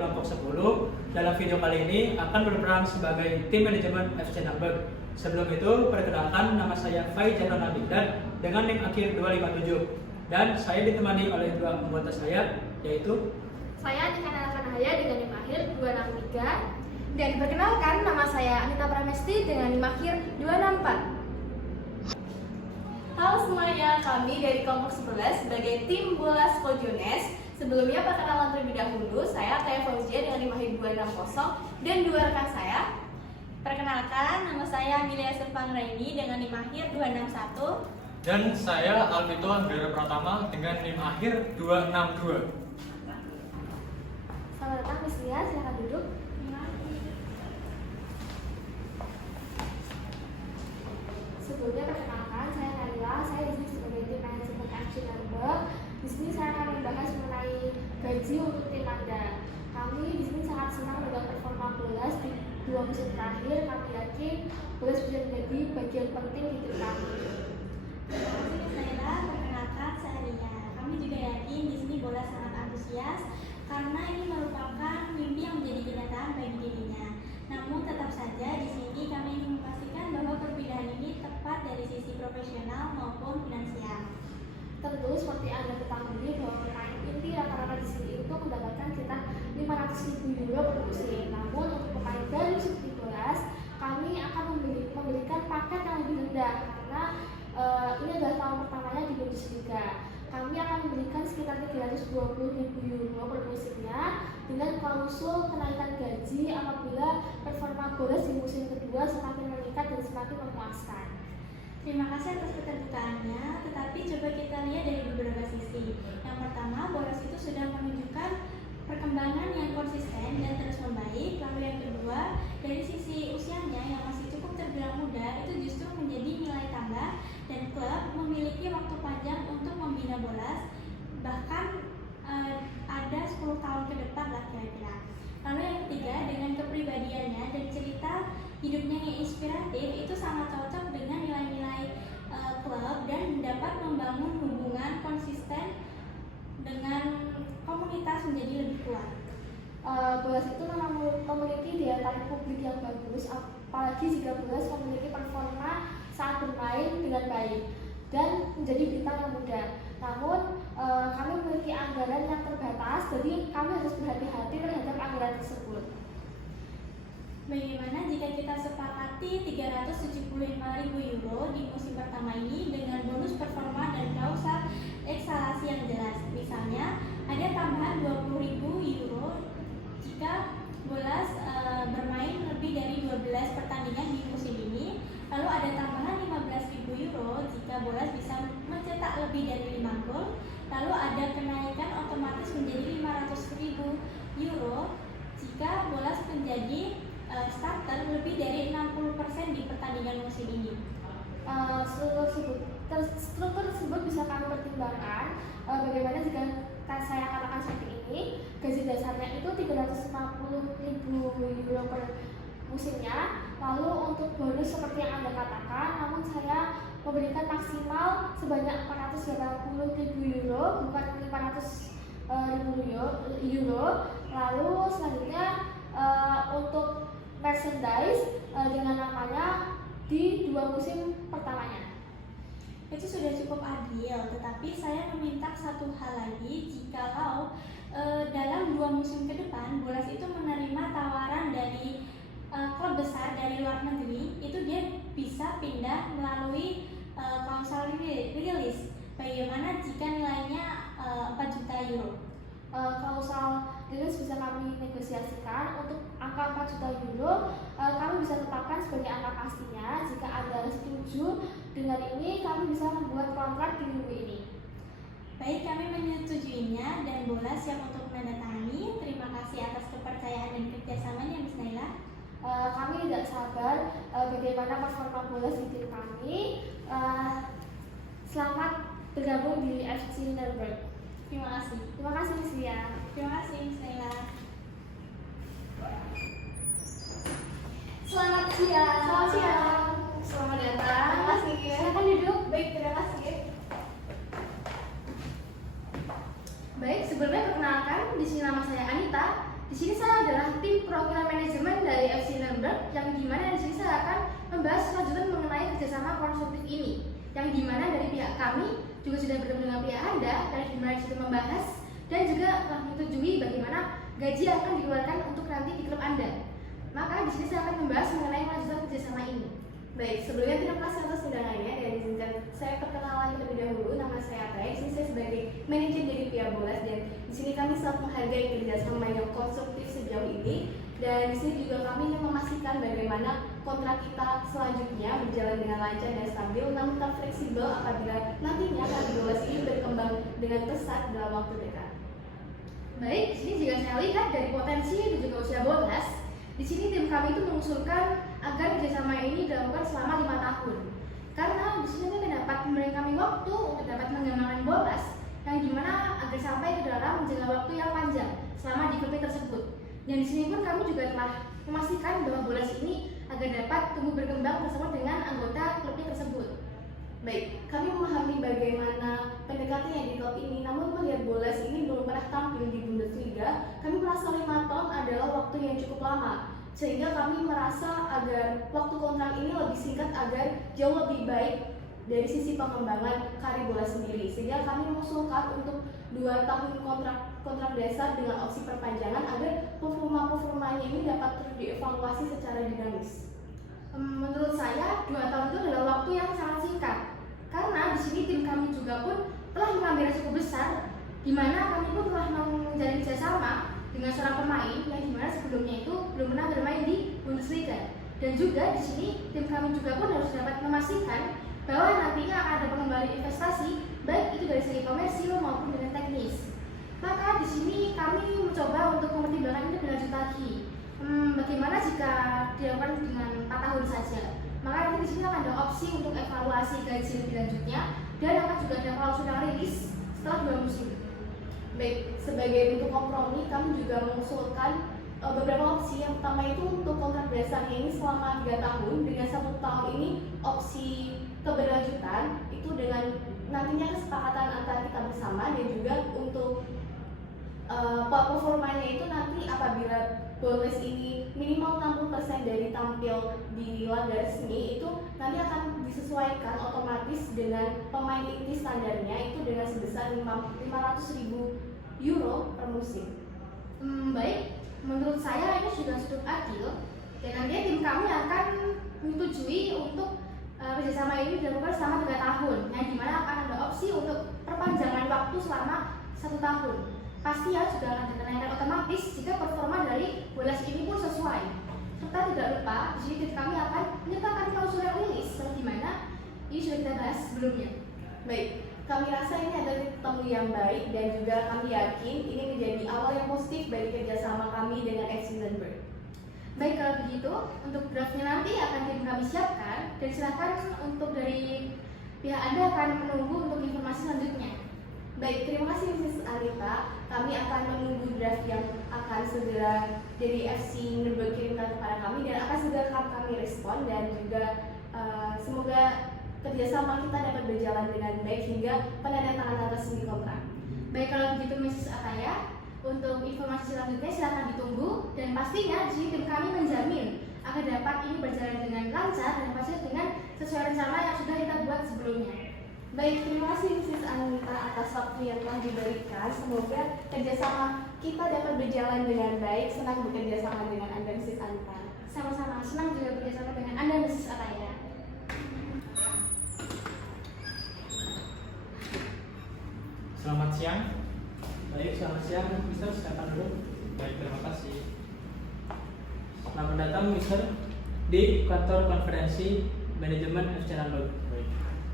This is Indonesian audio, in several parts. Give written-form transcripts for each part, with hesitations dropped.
kelompok 10. Dalam video kali ini akan berperan sebagai tim manajemen FC Namberg. Sebelum itu, perkenalkan, nama saya Fai Janon Abidar dengan NIM akhir 257. Dan saya ditemani oleh dua anggota saya, yaitu saya Nika Narakanahaya dengan NIM akhir 263. Dan perkenalkan, nama saya Anita Pramesti dengan NIM akhir 264. Halo semuanya, kami dari kelompok 11 sebagai tim bola Skojones. Sebelumnya perkenalan terlebih dahulu, saya Taya Fauzia dengan NIM akhir 260 dan dua rekan saya. Perkenalkan, nama saya Amelia Sepang Raini dengan NIM akhir 261. Dan saya Alvito Anggara Pratama dengan NIM akhir 262. Selamat datang Miss Lia, silakan duduk. Sebelumnya perkenalkan, saya Naila, saya di sini sebagai tim manajemen FC Namberg. Di sini saya akan membahas mengenai gaji untuk tim Anda. Kami di sini sangat senang dengan performa Bolas di 2 musim terakhir. Kami yakin Bolas bisa menjadi bagian penting di tim kami. Terima kasih Miss Naila. Perkenalkan, saya Ria. Kami juga yakin di sini Bola sangat antusias karena ini merupakan mimpi yang menjadi kenyataan bagi dirinya. Namun tetap saja di sini kami ingin memastikan bahwa perpindahan ini tepat dari sisi profesional maupun finansial. Tentu seperti Anda ketahui bahwa pemain inti rata-rata di sini itu mendapatkan sekitar 500.000 euro per musim. Namun untuk pemain baru seperti Bolas, kami akan memberikan paket yang lebih rendah karena ini adalah tahun pertamanya di Bundesliga. Kami akan memberikan sekitar 320.000 euro per musimnya dengan klausul kenaikan gaji apabila performa Bolas di musim kedua semakin meningkat dan semakin memuaskan. Terima kasih atas keterbukaannya, tetapi coba kita lihat dari beberapa sisi. Yang pertama, Bolas itu sudah menunjukkan perkembangan yang konsisten dan terus membaik. Lalu yang kedua, dari sisi usianya yang masih cukup terbilang muda, itu justru menjadi nilai tambah dan klub memiliki waktu panjang untuk membina Bolas, bahkan ada 10 tahun ke depan lah kira-kira. Lalu yang ketiga, dengan kepribadiannya dan cerita hidupnya yang inspiratif, itu sangat cocok dengan nilai-nilai klub dan dapat membangun hubungan konsisten dengan komunitas menjadi lebih kuat. Bolas itu memang memiliki daya tarik publik yang bagus, apalagi jika Bolas memiliki performa saat bermain dengan baik dan menjadi bintang yang muda. Namun kami memiliki anggaran yang terbatas, jadi kami harus berhati-hati terhadap anggaran tersebut. Bagaimana jika kita sepakati 375.000 euro di musim pertama ini dengan bonus performa dan klausul eksalasi yang jelas? Misalnya, ada tambahan 20.000 euro jika Bolas bermain lebih dari 12 pertandingan di musim ini. Lalu ada tambahan 15.000 euro jika Bolas bisa mencetak lebih dari 5 gol. Lalu ada kenaikan otomatis menjadi 500.000 euro jika Bolas menjadi starter lebih dari 60% di pertandingan musim ini. Struktur tersebut bisa kami pertimbangkan. Bagaimana jika saya katakan seperti ini, gaji dasarnya itu 350.000 euro per musimnya. Lalu untuk bonus seperti yang Anda katakan, namun saya memberikan maksimal sebanyak 480.000 euro, bukan 500.000 euro. Lalu selanjutnya untuk merchandise dengan namanya di 2 musim pertamanya. Itu sudah cukup adil, tetapi saya meminta satu hal lagi. Jikalau dalam 2 musim ke depan Bolas itu menerima tawaran dari klub besar dari luar negeri, itu dia bisa pindah melalui klausul rilis. Bagaimana jika nilainya 4 juta euro? Klausul rilis bisa kami negosiasikan. Untuk angka 4 juta euro kami bisa tetapkan sebagai angka pastinya. Jika Anda setuju dengan ini, kami bisa membuat kontrak di minggu ini. Baik, kami menyetujuinya dan Bola siap untuk menandatangani. Terima kasih atas kepercayaan dan kerjasamanya, Miss Naila. Kami tidak sabar bagaimana performa Bolas di tim kami. Selamat bergabung di FC Namberg. Terima kasih. Terima kasih Miss Lia. Terima kasih, Miss Naila. Selamat siang. Selamat siang. Selamat datang. Terima kasih. Silakan duduk. Baik, terima kasih. Baik, sebelumnya perkenalkan, di sini nama saya Anita di sini saya adalah tim perwakilan manajemen dari FC Nuremberg, yang dimana di sini saya akan membahas lanjutan mengenai kerjasama konstruktif ini, yang dimana dari pihak kami juga sudah bertemu dengan pihak Anda dan dimana sudah membahas dan juga telah menyetujui bagaimana gaji yang akan dikeluarkan untuk nanti di klub Anda. Maka di sini saya akan membahas mengenai lanjutan kerjasama ini. Baik, sebelumnya terima kasih atas undangannya dan izinkan saya perkenalan terlebih dahulu. Nama saya Atai, di sini saya sebagai manajer dari Pia Bolas dan di sini kami sangat menghargai kerjasama yang konstruktif sejauh ini. Dan di sini juga kami ingin memastikan bagaimana kontrak kita selanjutnya berjalan dengan lancar dan stabil, namun tetap fleksibel apabila nantinya Pia Bolas ini berkembang dengan pesat dalam waktu dekat. Baik, di sini jika saya lihat dari potensi dan juga usia Bolas, di sini tim kami itu mengusulkan agar kerjasama ini dilakukan selama 5 tahun. Karena di sini akan dapat memberi kami waktu untuk dapat mengembangkan Bolas, yang dimana agar sampai ke dalam jangka waktu yang panjang selama di klub tersebut. Dan di sini pun kami juga telah memastikan bahwa Bolas ini agar dapat tumbuh berkembang bersama dengan anggota klubnya tersebut. Baik, kami memahami bagaimana pendekatannya di klub ini, namun melihat Bolas ini belum pernah tampil di Bundesliga, kami merasa 5 tahun adalah waktu yang cukup lama. Sehingga kami merasa agar waktu kontrak ini lebih singkat agar jauh lebih baik dari sisi pengembangan karir Bolas sendiri. Sehingga kami mengusulkan untuk 2 tahun kontrak dasar dengan opsi perpanjangan agar performanya ini dapat terus dievaluasi secara dinamis. Menurut saya 2 tahun itu adalah waktu yang sangat singkat, karena di sini tim kami juga pun telah mengambil resiko besar, di mana kami pun telah menjalin kerjasama dengan seorang pemain yang dimana sebelumnya itu belum pernah bermain di Bundesliga. Dan juga di sini tim kami juga pun harus dapat memastikan bahwa nantinya akan ada pengembalian investasi, baik itu dari segi komersil maupun dengan teknis. Maka di sini kami mencoba untuk mempertimbangkan ini lebih lanjut lagi. Bagaimana jika dilakukan dengan 4 tahun saja? Maka nanti di sini akan ada opsi untuk evaluasi gaji lebih lanjutnya dan akan juga ada klausul yang rilis setelah 2 musim. Baik, sebagai bentuk kompromi kami juga mengusulkan beberapa opsi. Yang pertama itu untuk kontrak dasarnya ini selama 3 tahun dengan 1 tahun ini opsi keberlanjutan itu dengan nantinya kesepakatan antara kita bersama, dan juga untuk performanya itu nanti apabila Bolas ini minimal 60% dari tampil di laga resmi itu nanti akan disesuaikan otomatis dengan pemain inti standarnya itu dengan sebesar 500.000 euro per musim. Baik, menurut saya ini sudah cukup adil, dan nanti tim kami akan menyetujui untuk kerjasama ini dilakukan selama 3 tahun, yang dimana akan ada opsi untuk perpanjangan waktu selama 1 tahun. Pasti ya juga akan dikenaikan otomatis jika performa dari Bolas ini pun sesuai. Serta tidak lupa, di sini tim kami akan menyertakan klausul yang rilis, seperti mana ini sudah kita bahas sebelumnya. Baik, kami rasa ini adalah temu yang baik dan juga kami yakin ini menjadi awal yang positif bagi kerjasama kami dengan FC Nuremberg. Baik, kalau begitu untuk draftnya nanti akan tim kami siapkan, dan silakan untuk dari pihak Anda akan menunggu untuk informasi selanjutnya. Baik, terima kasih Mrs. Alita. Kami akan menunggu draft yang akan segera dari FC Nuremberg kirimkan kepada kami dan akan segera kami respon, dan juga semoga kerjasama kita dapat berjalan dengan baik hingga penandatanganan resmi kontrak. Baik, kalau begitu Mrs. Ataya, untuk informasi selanjutnya silakan ditunggu, dan pastinya di sini tim kami menjamin agar dapat ini berjalan dengan lancar dan pasti dengan sesuai rencana yang sudah kita buat sebelumnya. Baik, terima kasih Mrs. Anita atas waktu yang telah diberikan. Semoga kerjasama kita dapat berjalan dengan baik. Senang bekerja sama dengan Anda, Mrs. Anita. Sama-sama, senang juga bekerjasama dengan Anda, Mrs. Ataya. Selamat siang. Baik, selamat siang, Mister. Silakan dulu. Baik, terima kasih. Selamat datang, Mister, di kantor konferensi manajemen FC Nuremberg. Baik.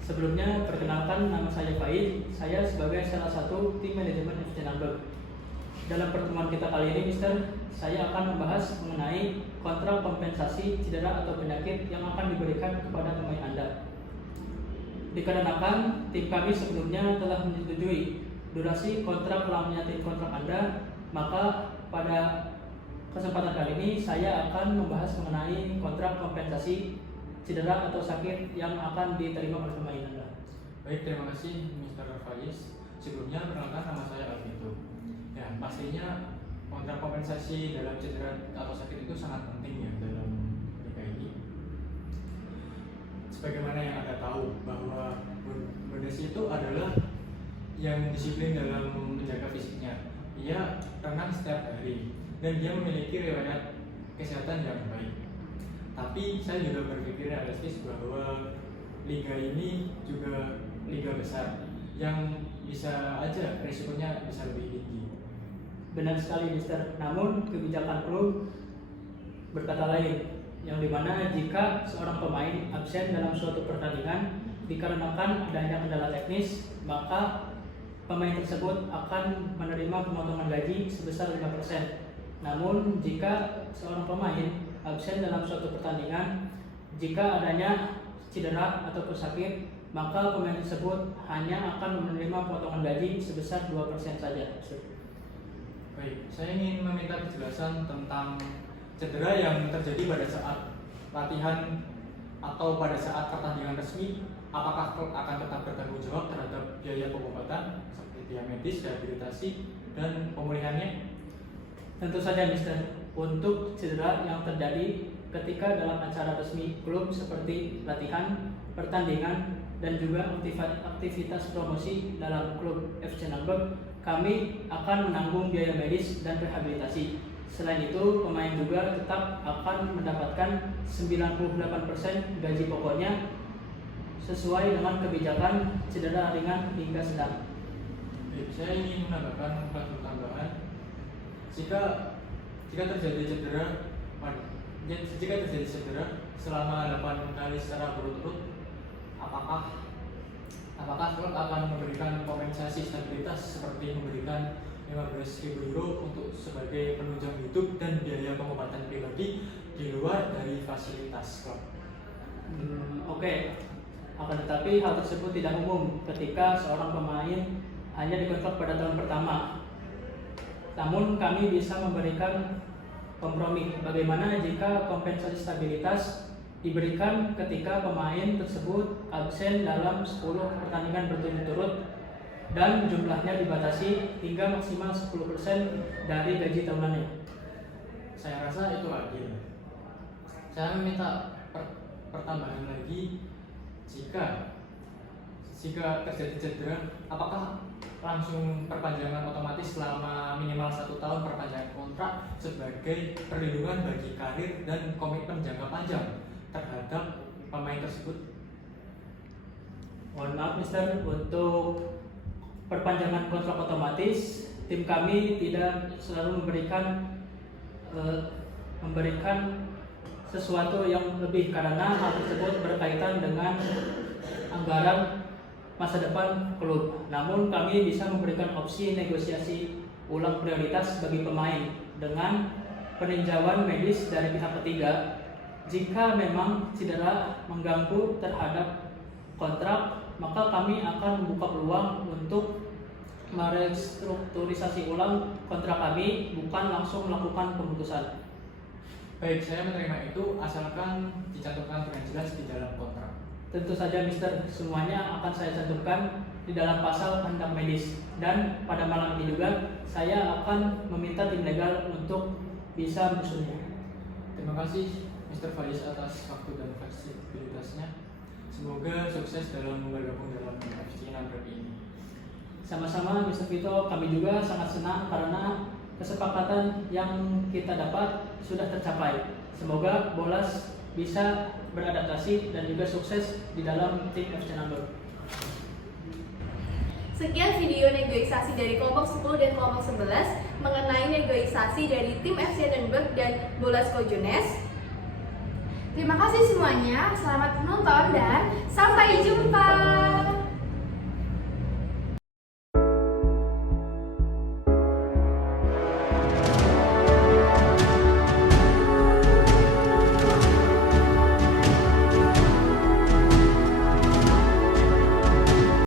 Sebelumnya, perkenalkan, nama saya Faid. Saya sebagai salah satu tim manajemen FC Nuremberg. Dalam pertemuan kita kali ini, Mister, saya akan membahas mengenai kontrak kompensasi cedera atau penyakit yang akan diberikan kepada pemain Anda. Dikarenakan tim kami sebelumnya telah menyetujui durasi kontrak lamanya tim kontrak Anda, maka pada kesempatan kali ini saya akan membahas mengenai kontrak kompensasi cedera atau sakit yang akan diterima oleh pemain Anda. Baik, terima kasih Mr. Faiz. Sebelumnya perkenalkan, nama saya Alvito. Ya, pastinya kontrak kompensasi dalam cedera atau sakit itu sangat penting ya dalam liga ini. Sebagaimana yang Anda tahu bahwa Bundesliga itu adalah yang disiplin dalam menjaga fisiknya. Ia renang setiap hari dan dia memiliki riwayat kesehatan yang baik. Tapi saya juga berpikir realistis bahwa liga ini juga liga besar yang bisa aja risikonya bisa lebih tinggi. Benar sekali, Mister. Namun kebijakan klub berkata lain, yang dimana jika seorang pemain absen dalam suatu pertandingan dikarenakan adanya kendala teknis, maka pemain tersebut akan menerima pemotongan gaji sebesar 5%. Namun jika seorang pemain absen dalam suatu pertandingan, jika adanya cedera ataupun sakit, maka pemain tersebut hanya akan menerima potongan gaji sebesar 2% saja. Baik, saya ingin meminta penjelasan tentang cedera yang terjadi pada saat latihan atau pada saat pertandingan resmi. Apakah klub akan tetap bertanggung jawab terhadap biaya pengobatan seperti biaya medis, rehabilitasi, dan pemulihannya? Tentu saja, Mister. Untuk cedera yang terjadi ketika dalam acara resmi klub seperti latihan, pertandingan, dan juga aktivitas promosi dalam klub FC Nuremberg, kami akan menanggung biaya medis dan rehabilitasi. Selain itu, pemain juga tetap akan mendapatkan 98% gaji pokoknya sesuai dengan kebijakan cedera ringan hingga sedang. Saya ingin menambahkan klausul tambahan. Jika terjadi cedera selama 8 kali secara berturut-turut, apakah klub akan memberikan kompensasi stabilitas seperti memberikan 15.000 euro untuk sebagai penunjang hidup dan biaya pengobatan pribadi di luar dari fasilitas klub? Oke. Akan tetapi hal tersebut tidak umum ketika seorang pemain hanya dikontrak pada tahun pertama. Namun kami bisa memberikan kompromi bagaimana jika kompensasi stabilitas diberikan ketika pemain tersebut absen dalam 10 pertandingan berturut-turut dan jumlahnya dibatasi hingga maksimal 10% dari gaji tahunannya. Saya rasa itu adil. Saya meminta pertambahan lagi, jika terjadi cedera, apakah langsung perpanjangan otomatis selama minimal 1 tahun perpanjangan kontrak sebagai perlindungan bagi karir dan komitmen jangka panjang terhadap pemain tersebut? Mohon maaf, Mister, untuk perpanjangan kontrak otomatis tim kami tidak selalu memberikan sesuatu yang lebih karena hal tersebut berkaitan dengan anggaran masa depan klub. Namun kami bisa memberikan opsi negosiasi ulang prioritas bagi pemain dengan peninjauan medis dari pihak ketiga. Jika memang cedera mengganggu terhadap kontrak, maka kami akan membuka peluang untuk merestrukturisasi ulang kontrak kami, bukan langsung melakukan pemutusan. Baik, saya menerima itu asalkan dicantumkan dengan jelas di dalam kontrak. Tentu saja, Mister, semuanya akan saya cantumkan di dalam pasal tentang medis. Dan pada malam ini juga saya akan meminta tim legal untuk bisa menyusunnya. Terima kasih Mr. Faiz atas waktu dan fleksibilitasnya. Semoga sukses dalam bergabung dalam FC Nuremberg ini. Sama-sama, Mr. Vito. Kami juga sangat senang karena kesepakatan yang kita dapat sudah tercapai. Semoga Bolas bisa beradaptasi dan juga sukses di dalam tim FC Nuremberg. Sekian video negosiasi dari kelompok 10 dan kelompok 11 mengenai negosiasi dari tim FC Nuremberg dan Bolas Kojones. Terima kasih semuanya, selamat menonton dan sampai jumpa.